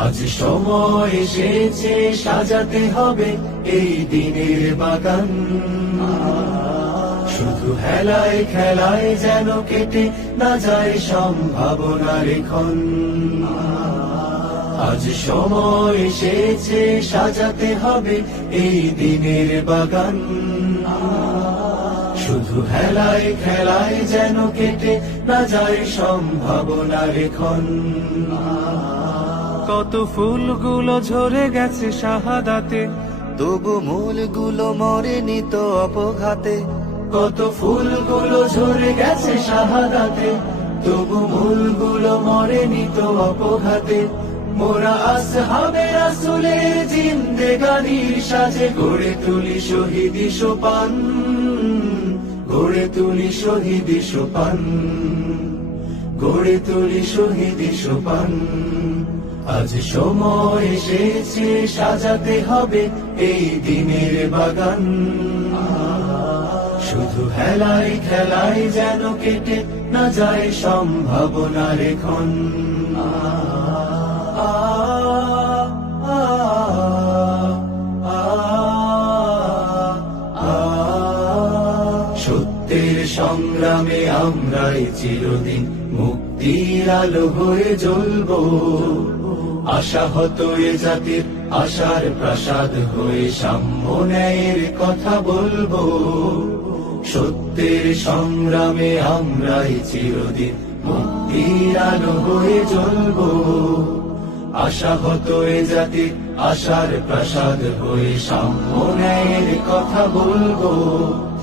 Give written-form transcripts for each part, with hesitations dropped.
আজ সময় এসেছে সাজাতে হবে এই দিনের বাগান। শুধু হেলায় খেলায় যেন কেটে না যায় সম্ভাবনার ক্ষণ। আজ সময় এসেছে সাজাতে হবে এই দিনের বাগান। শুধু হেলায় খেলায় যেন কেটে না যায় সম্ভাবনার ক্ষণ। কত ফুলগুলো ঝরে গেছে শাহাদাতে, তবু মূলগুলো মরেনি তো অপঘাতে। কত ফুলগুলো ঝরে গেছে শাহাদাতে, তবু মূলগুলো মরেনি তো অপঘাতে। মোরা আসহাবে রাসূলের জিন্দেগানির সাজে গড়ে তুলি শহীদি সোপান, গড়ে তুলি শহীদি সোপান, গড়ে তুলি শহীদি সোপান। আজ সময় এসেছে সাজাতে হবে এই দিনের বাগান। শুধু হেলায় খেলায় যেন কেটে না যায় সম্ভাবনার ক্ষণ। সত্যের সংগ্রামে আমরাই চিরদিন মুক্তির আলো হয়ে জ্বলবো। আশাহত এ জাতির আশার প্রাসাদ হয়ে সাম্য ন্যায়ের কথা বলবো। সত্যের সংগ্রামে আমরাই চিরদিন মুক্তির আলো হয়ে জ্বলবো। আশাহত এ জাতির আশার প্রাসাদ হয়ে সাম্য ন্যায়ের কথা বলবো।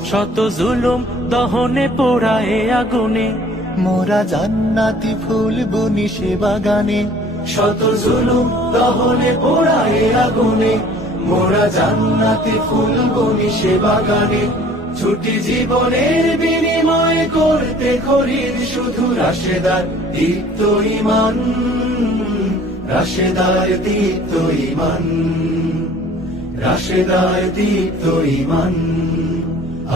শত জুলুম দহনে পোড়ায় আগুনে, মোরা জান্নাতি ফুল বুনি সে বাগানে। শত জুলুম দহনে পোড়ায় আগুনে, মোরা জান্নাতি ফুল বুনি সে বাগানে। ছুটি জীবনের বিনিময় করতে খরিদ শুধু রাশেদার দীপ্ত ঈমান, রাশেদার দীপ্ত ঈমান, রাশেদার দীপ্ত ঈমান।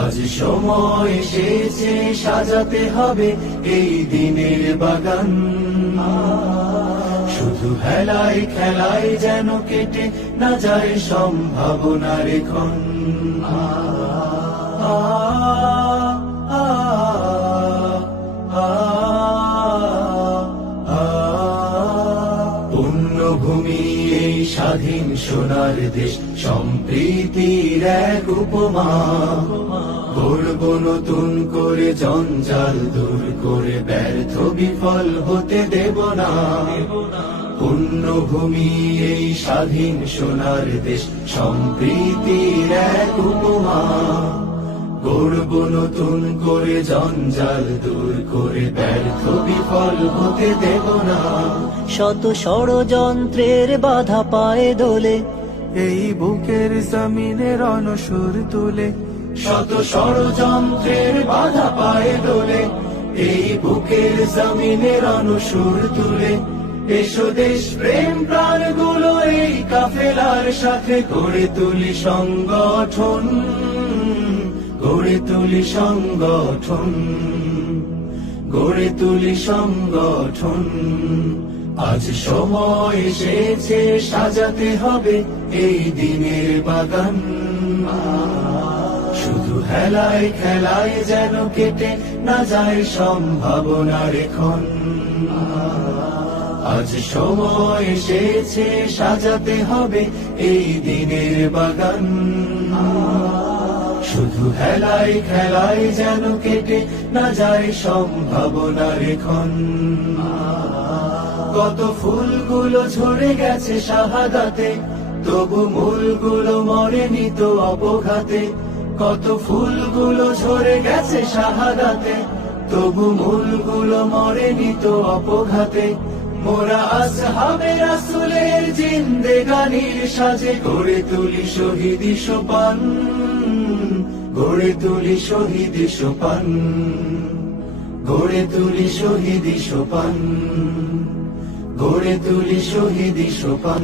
আজ সময় এসেছে সাজাতে হবে এই দিনের বাগান। শুধু হেলায় খেলায় যেন কেটে না যায় সম্ভাবনার ক্ষণ। পুণ্যভূমি এই স্বাধীন সোনার দেশ, সম্প্রীতির এক উপমা। গড়ব নতুন করে জঞ্জাল দূর করে, ব্যর্থ বিফল হতে দেব না। পুণ্যভূমি এই স্বাধীন সোনার দেশ, সম্প্রীতির এক উপমা। গড়ব নতুন করে জঞ্জাল দূর করে, ব্যর্থ বিফল হতে দেব না। শত ষড়যন্ত্রের বাধা পায়ে দোলে, এই বুকের জমিনে রণসুর তুলে। শত ষড়যন্ত্রের বাধা পায়ে দোলে, এই বুকের জমিনে রণসুর তুলে। এসো দেশ প্রেম প্রাণগুলো এই কাফেলার সাথে গড়ে তুলি সংগঠন, গড়ে তুলি সংগঠন, গড়ে তুলি সংগঠন। আজ সময় এসেছে সাজাতে হবে এই দিনের বাগান। শুধু হেলায় খেলায় যেন কেটে না যায় সম্ভাবনার ক্ষণ। আজ সময় এসেছে সাজাতে হবে এই দিনের বাগান। শুধু হেলায় খেলায় যেন কেটে না যায় সম্ভাবনার ক্ষণ। কত ফুলগুলো ঝরে গেছে শাহাদাতে, তবু মূলগুলো মরেনি তো অপঘাতে। কত ফুলগুলো ঝরে গেছে শাহাদাতে, তবু মূলগুলো মরেনি তো অপঘাতে। মোরা আসহাবে রাসূলের জিন্দেগানির সাজে গড়ে তুলি শহীদি সোপান, গড়ে তুলি শহীদি সোপান, গড়ে তুলি শহীদি সোপান, গড়ে তুলি শহীদি সোপান।